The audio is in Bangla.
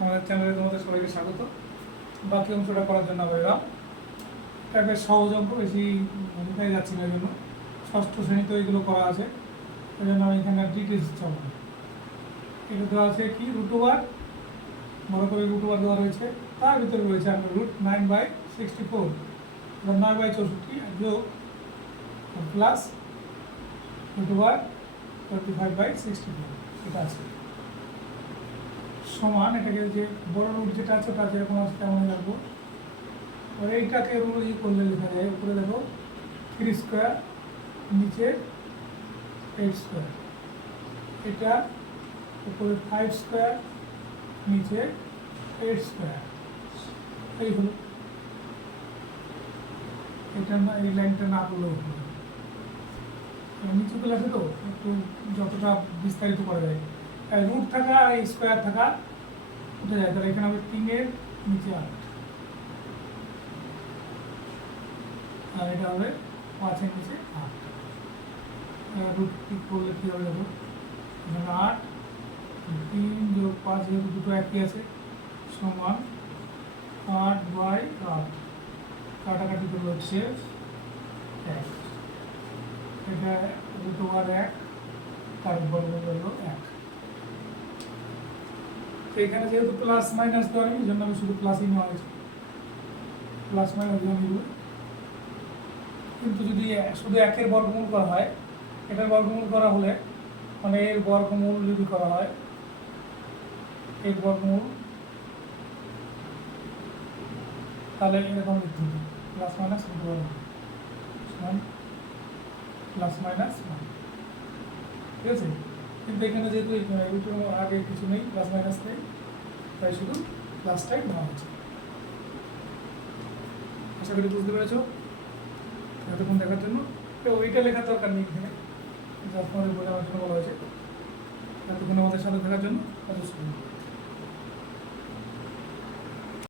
আমাদের চ্যানেলে তোমাদের সবাইকে স্বাগত। বাকি অংশটা করার জন্য আবার এলাম। বেশ সহজ অঙ্ক বেশি মডিফাই যাচ্ছি না জন্য ষষ্ঠ শ্রেণীতে এগুলো করা আছে। এই জন্য আমি এখানে ডিটেলস চাবো। এটা দেওয়া আছে কি? রুট ওভার বড় করে রুট ওভার দেওয়া রয়েছে। তার ভিতরে রয়েছে আমরা root nine by sixty four নয় বাই চৌষট্টি যোগ plus root over twenty five by sixty four এটা আছে। সমান, এটাকে যে বড় রুট যেটা আছে ওটা যেরকম আছে তেমন রাখব। আর এইটাকে ই করলে লেখা যায়, উপরে দেখো থ্রি স্কোয়ার নিচে এইট স্কোয়ার এটা উপরে ফাইভ স্কোয়ার নিচে এইট স্কোয়ার এই হলো। এটা না, এই লাইনটা না করলেও হলো। নিচু ক্লাসে তো, একটু যতটা বিস্তারিত করা যায়। রুট থাকা আর স্কোয়ার থাকা উঠে যায়? তাহলে এখানে হবে তিনের নিচে আট। আর এটা হবে পাঁচের নিচে আট। রুট ঠিক করলে কী হবে দেখো? এখানে আট, তিন যোগ পাঁচ যেহেতু দুটো একই আছে, সমান আট বাই আট। কাটাকাটি করলে হচ্ছে এক। এটা দুটো আর এক তার বর্গ হলো এক। তো এখানে যেহেতু প্লাস মাইনাস দেওয়া নেই এই জন্য আমি শুধু প্লাসই নেওয়া হয়েছে প্লাস মাইনাস দেওয়া নিব। কিন্তু যদি শুধু একের বর্গমূল করা হয় এটার বর্গমূল করা হলে মানে এর বর্গমূল যদি করা হয়, এর বর্গমূল, তাহলে এরকম লিখতে হবে প্লাস মাইনাস রুট সমান প্লাস মাইনাস ঠিক আছে? কিন্তু এখানে যেহেতু রুটের আগে কিছু নেই প্লাস মাইনাস নেই, তাই শুধু প্লাসটাই নেওয়া হচ্ছে আশা করি বুঝতে পেরেছ। এতক্ষণ দেখার জন্য। ওইটা লেখার দরকার নেই এখানে। যা তোমাদের বোঝানোর জন্য বলা হয়েছে। এতক্ষণ আমাদের সাথে দেখার জন্য যথেষ্ট।